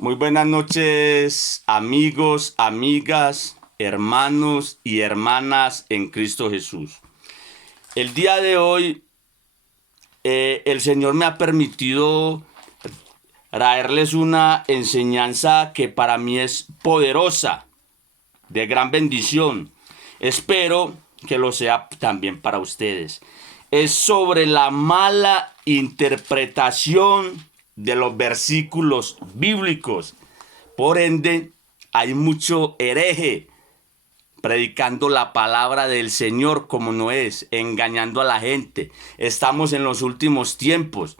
Muy buenas noches, amigos, amigas, hermanos y hermanas en Cristo Jesús. El día de hoy, el Señor me ha permitido traerles una enseñanza que para mí es poderosa, de gran bendición. Espero que lo sea también para ustedes. Es sobre la mala interpretación de los versículos bíblicos. Por ende, hay mucho hereje predicando la palabra del Señor como no es, engañando a la gente. Estamos en los últimos tiempos.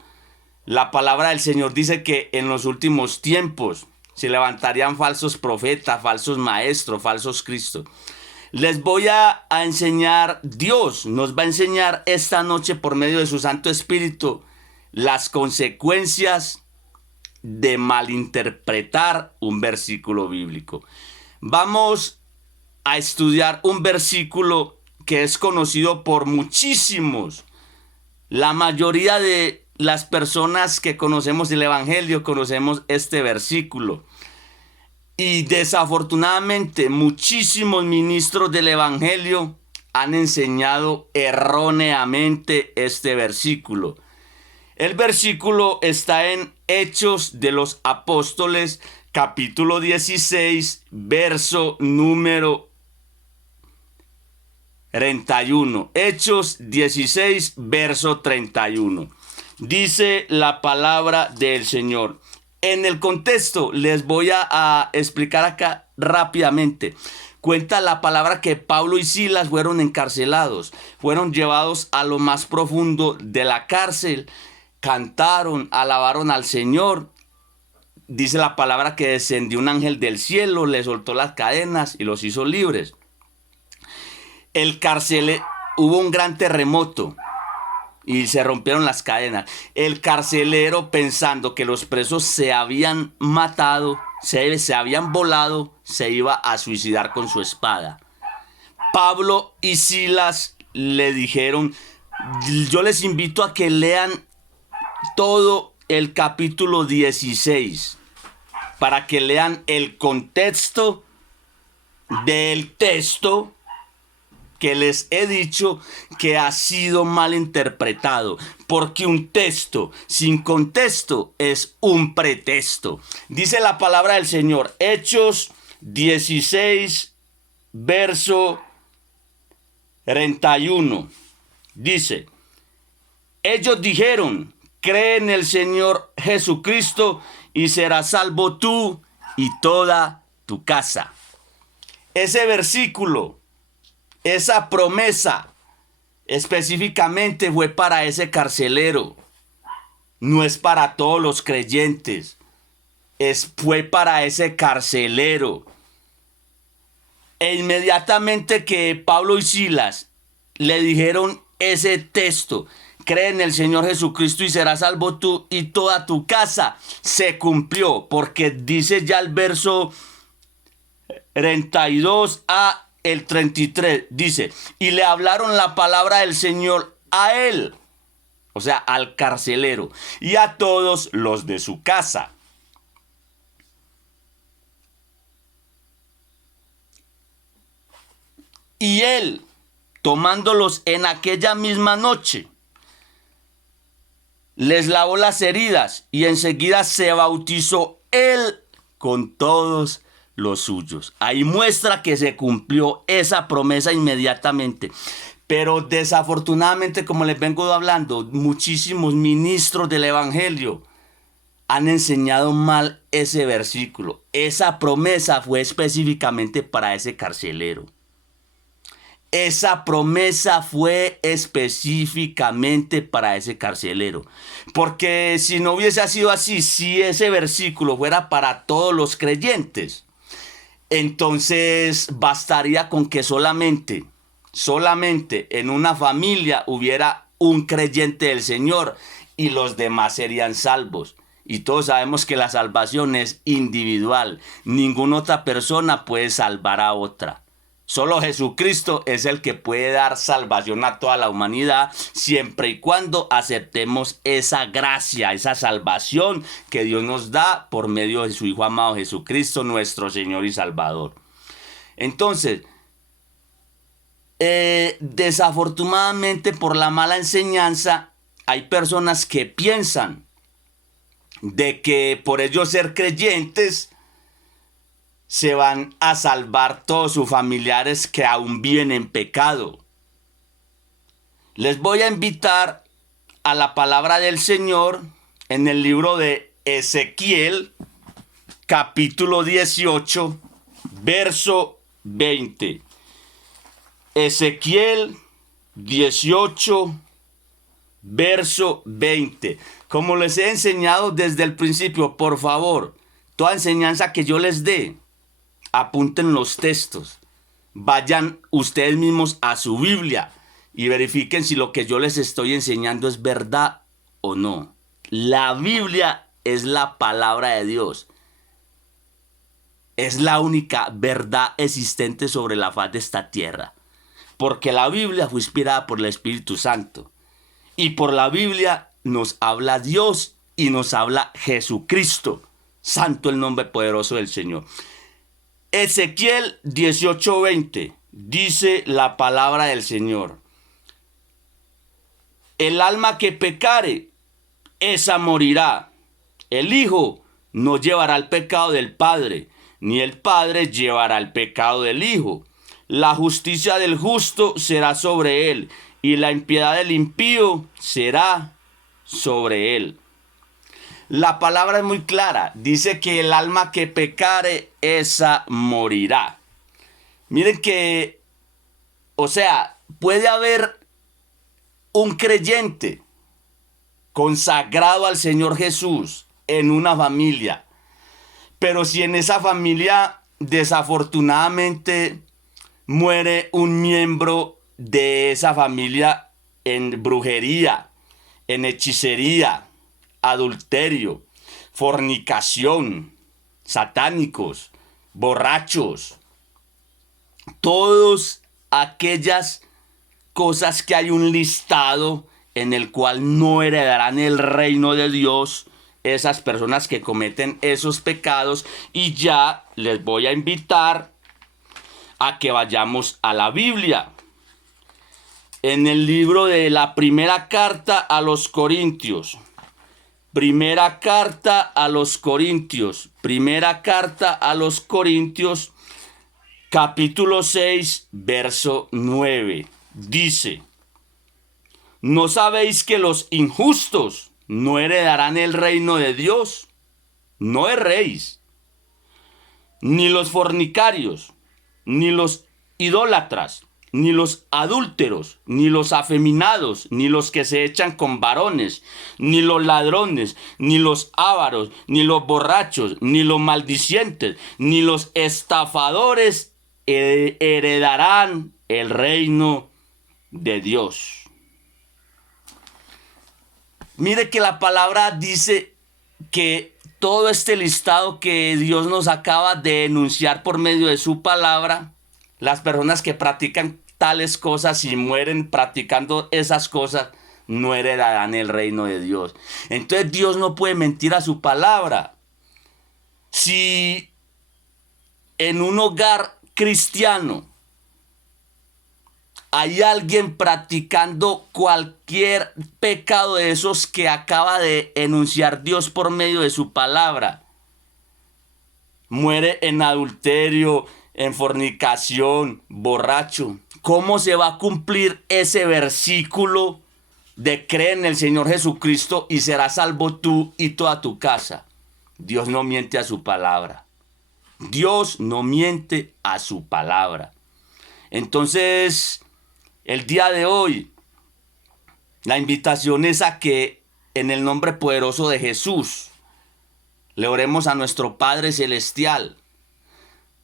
La palabra del Señor dice que en los últimos tiempos se levantarían falsos profetas, falsos maestros, falsos cristos. Les voy a enseñar, Dios nos va a enseñar esta noche por medio de su Santo Espíritu las consecuencias de malinterpretar un versículo bíblico. Vamos a estudiar un versículo que es conocido por muchísimos. La mayoría de las personas que conocemos el Evangelio conocemos este versículo. Y desafortunadamente muchísimos ministros del Evangelio han enseñado erróneamente este versículo. El versículo está en Hechos de los Apóstoles, capítulo 16, verso número 31. Hechos 16, verso 31. Dice la palabra del Señor. En el contexto les voy a explicar acá rápidamente. Cuenta la palabra que Pablo y Silas fueron encarcelados, fueron llevados a lo más profundo de la cárcel, cantaron, alabaron al Señor. Dice la palabra que descendió un ángel del cielo, le soltó las cadenas y los hizo libres. Hubo un gran terremoto y se rompieron las cadenas. El carcelero, pensando que los presos se habían matado, se habían volado, se iba a suicidar con su espada. Pablo y Silas le dijeron: yo les invito a que lean todo el capítulo 16 para que lean el contexto del texto que les he dicho que ha sido mal interpretado, porque un texto sin contexto es un pretexto. Dice la palabra del Señor, Hechos 16, verso 31. Dice: ellos dijeron: cree en el Señor Jesucristo y serás salvo tú y toda tu casa. Ese versículo, esa promesa específicamente fue para ese carcelero. No es para todos los creyentes. Fue para ese carcelero. E inmediatamente que Pablo y Silas le dijeron ese texto, cree en el Señor Jesucristo y serás salvo tú y toda tu casa, se cumplió, porque dice ya el verso 32 a el 33, dice: y le hablaron la palabra del Señor a él, o sea, al carcelero, y a todos los de su casa. Y él, tomándolos en aquella misma noche, les lavó las heridas y enseguida se bautizó él con todos los suyos. Ahí muestra que se cumplió esa promesa inmediatamente. Pero desafortunadamente, como les vengo hablando, muchísimos ministros del Evangelio han enseñado mal ese versículo. Esa promesa fue específicamente para ese carcelero. Esa promesa fue específicamente para ese carcelero. Porque si no hubiese sido así, si ese versículo fuera para todos los creyentes, entonces bastaría con que solamente en una familia hubiera un creyente del Señor y los demás serían salvos. Y todos sabemos que la salvación es individual. Ninguna otra persona puede salvar a otra. Solo Jesucristo es el que puede dar salvación a toda la humanidad, siempre y cuando aceptemos esa gracia, esa salvación que Dios nos da por medio de su Hijo amado Jesucristo, nuestro Señor y Salvador. Entonces, desafortunadamente por la mala enseñanza, hay personas que piensan de que por ellos ser creyentes se van a salvar todos sus familiares que aún viven en pecado. Les voy a invitar a la palabra del Señor en el libro de Ezequiel, capítulo 18, verso 20. Ezequiel 18, verso 20. Como les he enseñado desde el principio, por favor, toda enseñanza que yo les dé, apunten los textos, vayan ustedes mismos a su Biblia y verifiquen si lo que yo les estoy enseñando es verdad o no. La Biblia es la palabra de Dios. Es la única verdad existente sobre la faz de esta tierra. Porque la Biblia fue inspirada por el Espíritu Santo. Y por la Biblia nos habla Dios y nos habla Jesucristo. Santo el nombre poderoso del Señor. Ezequiel 18:20 dice la palabra del Señor: el alma que pecare, esa morirá. El Hijo no llevará el pecado del Padre, ni el Padre llevará el pecado del Hijo. La justicia del justo será sobre él, y la impiedad del impío será sobre él. La palabra es muy clara. Dice que el alma que pecare, esa morirá. Miren que, o sea, puede haber un creyente consagrado al Señor Jesús en una familia. Pero si en esa familia desafortunadamente muere un miembro de esa familia en brujería, en hechicería, adulterio, fornicación, satánicos, borrachos, todas aquellas cosas que hay un listado en el cual no heredarán el reino de Dios, esas personas que cometen esos pecados. Y ya les voy a invitar a que vayamos a la Biblia. En el libro de la primera carta a los Corintios. Primera carta a los Corintios, capítulo 6, verso 9. Dice: ¿no sabéis que los injustos no heredarán el reino de Dios? No erréis. Ni los fornicarios, ni los idólatras, ni los adúlteros, ni los afeminados, ni los que se echan con varones, ni los ladrones, ni los ávaros, ni los borrachos, ni los maldicientes, ni los estafadores heredarán el reino de Dios. Mire que la palabra dice que todo este listado que Dios nos acaba de enunciar por medio de su palabra, las personas que practican tales cosas y mueren practicando esas cosas, no heredarán el reino de Dios. Entonces Dios no puede mentir a su palabra. Si en un hogar cristiano hay alguien practicando cualquier pecado de esos que acaba de enunciar Dios por medio de su palabra, muere en adulterio, en fornicación, borracho, ¿cómo se va a cumplir ese versículo de cree en el Señor Jesucristo y serás salvo tú y toda tu casa? Dios no miente a su palabra. Dios no miente a su palabra. Entonces, el día de hoy, la invitación es a que en el nombre poderoso de Jesús le oremos a nuestro Padre Celestial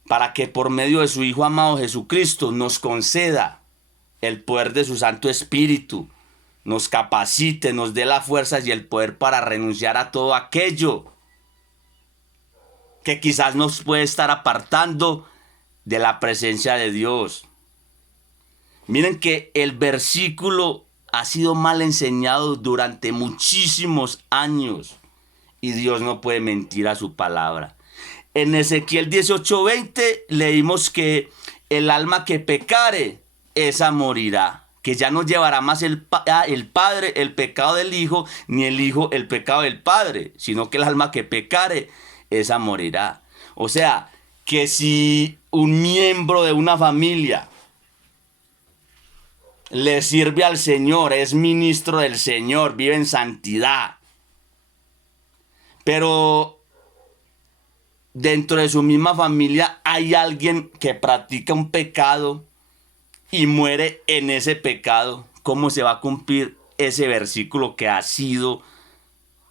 para que por medio de su Hijo amado Jesucristo nos conceda el poder de su Santo Espíritu, nos capacite, nos dé las fuerzas y el poder para renunciar a todo aquello que quizás nos puede estar apartando de la presencia de Dios. Miren que el versículo ha sido mal enseñado durante muchísimos años y Dios no puede mentir a su palabra. En Ezequiel 18:20 leímos que el alma que pecare, esa morirá. Que ya no llevará más el padre el pecado del hijo, ni el hijo el pecado del padre, sino que el alma que pecare, esa morirá. O sea, que si un miembro de una familia le sirve al Señor, es ministro del Señor, vive en santidad, pero dentro de su misma familia hay alguien que practica un pecado y muere en ese pecado, ¿cómo se va a cumplir ese versículo que ha sido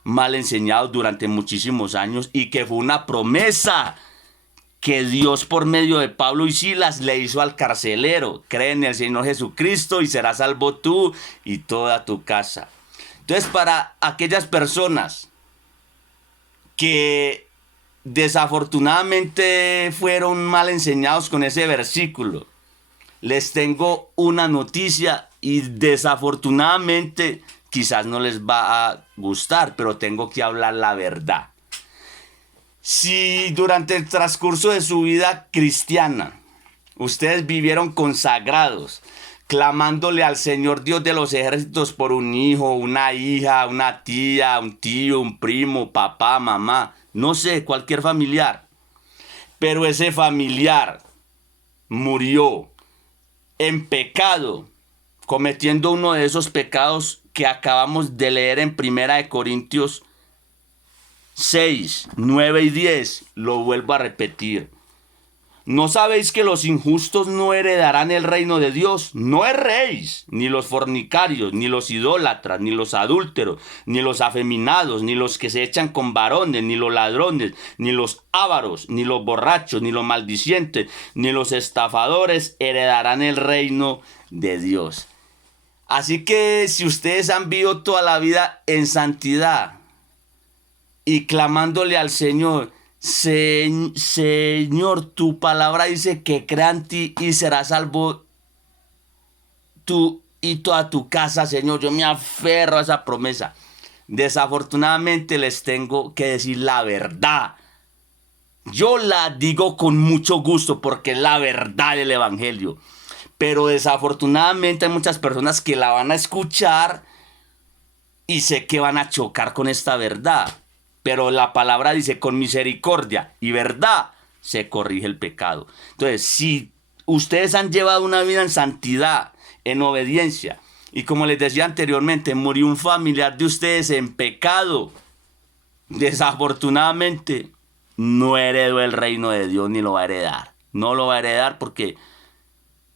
mal enseñado durante muchísimos años y que fue una promesa que Dios por medio de Pablo y Silas le hizo al carcelero? Cree en el Señor Jesucristo y serás salvo tú y toda tu casa. Entonces, para aquellas personas que desafortunadamente fueron mal enseñados con ese versículo, les tengo una noticia y desafortunadamente quizás no les va a gustar, pero tengo que hablar la verdad. Si durante el transcurso de su vida cristiana ustedes vivieron consagrados, clamándole al Señor Dios de los ejércitos por un hijo, una hija, una tía, un tío, un primo, papá, mamá, no sé, cualquier familiar, pero ese familiar murió en pecado, cometiendo uno de esos pecados que acabamos de leer en 1 Corintios 6, 9 y 10, lo vuelvo a repetir. ¿No sabéis que los injustos no heredarán el reino de Dios? No erréis, ni los fornicarios, ni los idólatras, ni los adúlteros, ni los afeminados, ni los que se echan con varones, ni los ladrones, ni los ávaros, ni los borrachos, ni los maldicientes, ni los estafadores heredarán el reino de Dios. Así que si ustedes han vivido toda la vida en santidad y clamándole al Señor, Señor, tu palabra dice que crea en ti y serás salvo tú y toda tu casa, Señor. Yo me aferro a esa promesa. Desafortunadamente les tengo que decir la verdad. Yo la digo con mucho gusto porque es la verdad del evangelio. Pero desafortunadamente hay muchas personas que la van a escuchar y sé que van a chocar con esta verdad. Pero la palabra dice, con misericordia y verdad se corrige el pecado. Entonces, si ustedes han llevado una vida en santidad, en obediencia, y como les decía anteriormente, murió un familiar de ustedes en pecado, desafortunadamente no heredó el reino de Dios ni lo va a heredar. No lo va a heredar porque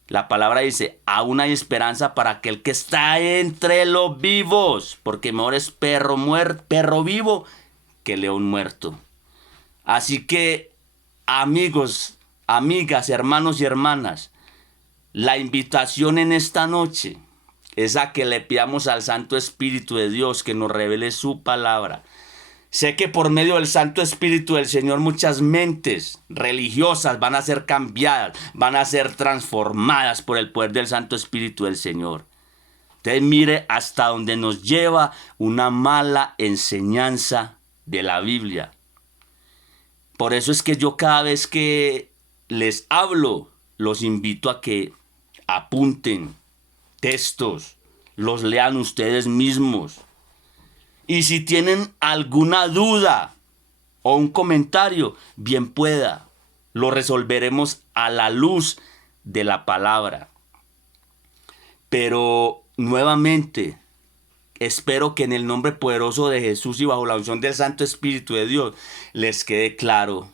la palabra dice, aún hay esperanza para aquel que está entre los vivos, porque mejor es perro vivo que león muerto. Así que, amigos, amigas, hermanos y hermanas, la invitación en esta noche es a que le pidamos al Santo Espíritu de Dios que nos revele su palabra. Sé que por medio del Santo Espíritu del Señor muchas mentes religiosas van a ser cambiadas, van a ser transformadas por el poder del Santo Espíritu del Señor. Entonces mire hasta donde nos lleva una mala enseñanza de la Biblia. Por eso es que yo cada vez que les hablo, los invito a que apunten textos, los lean ustedes mismos. Y si tienen alguna duda o un comentario, bien pueda, lo resolveremos a la luz de la palabra. Pero nuevamente, espero que en el nombre poderoso de Jesús y bajo la unción del Santo Espíritu de Dios les quede claro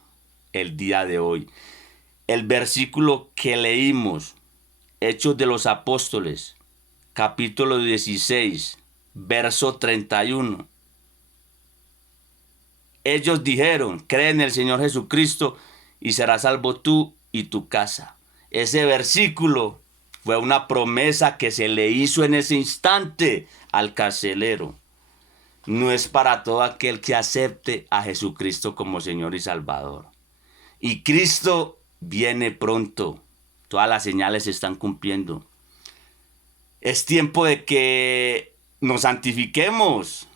el día de hoy. El versículo que leímos, Hechos de los Apóstoles, capítulo 16, verso 31. Ellos dijeron, cree en el Señor Jesucristo y serás salvo tú y tu casa. Ese versículo fue una promesa que se le hizo en ese instante al carcelero. No es para todo aquel que acepte a Jesucristo como Señor y Salvador. Y Cristo viene pronto. Todas las señales se están cumpliendo. Es tiempo de que nos santifiquemos,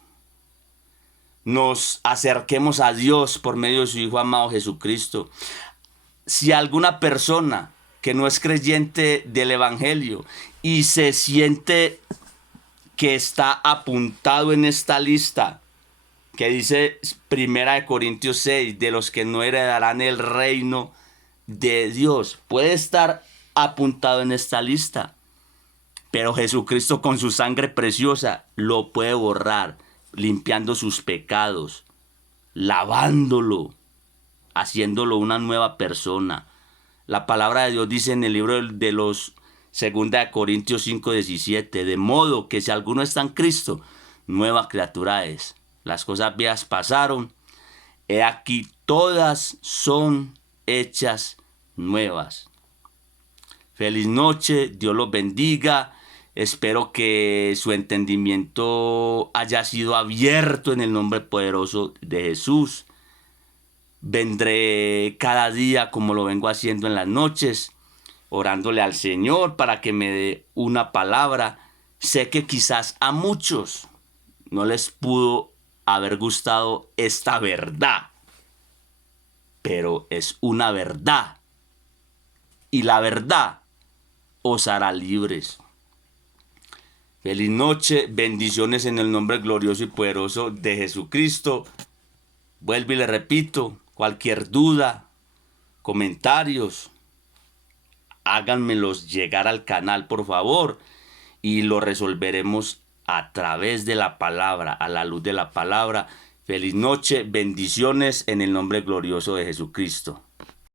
nos acerquemos a Dios por medio de su Hijo amado Jesucristo. Si alguna persona que no es creyente del Evangelio y se siente que está apuntado en esta lista, que dice 1 Corintios 6, de los que no heredarán el reino de Dios, puede estar apuntado en esta lista, pero Jesucristo con su sangre preciosa lo puede borrar, limpiando sus pecados, lavándolo, haciéndolo una nueva persona. La palabra de Dios dice en el libro de los 2 Corintios 5:17, de modo que si alguno está en Cristo, nueva criatura es. Las cosas viejas pasaron, he aquí todas son hechas nuevas. Feliz noche, Dios los bendiga. Espero que su entendimiento haya sido abierto en el nombre poderoso de Jesús. Vendré cada día como lo vengo haciendo en las noches, orándole al Señor para que me dé una palabra. Sé que quizás a muchos no les pudo haber gustado esta verdad, pero es una verdad y la verdad os hará libres. Feliz noche, bendiciones en el nombre glorioso y poderoso de Jesucristo. Vuelvo y le repito, cualquier duda, comentarios, háganmelos llegar al canal, por favor, y lo resolveremos a través de la palabra, a la luz de la palabra. Feliz noche, bendiciones en el nombre glorioso de Jesucristo.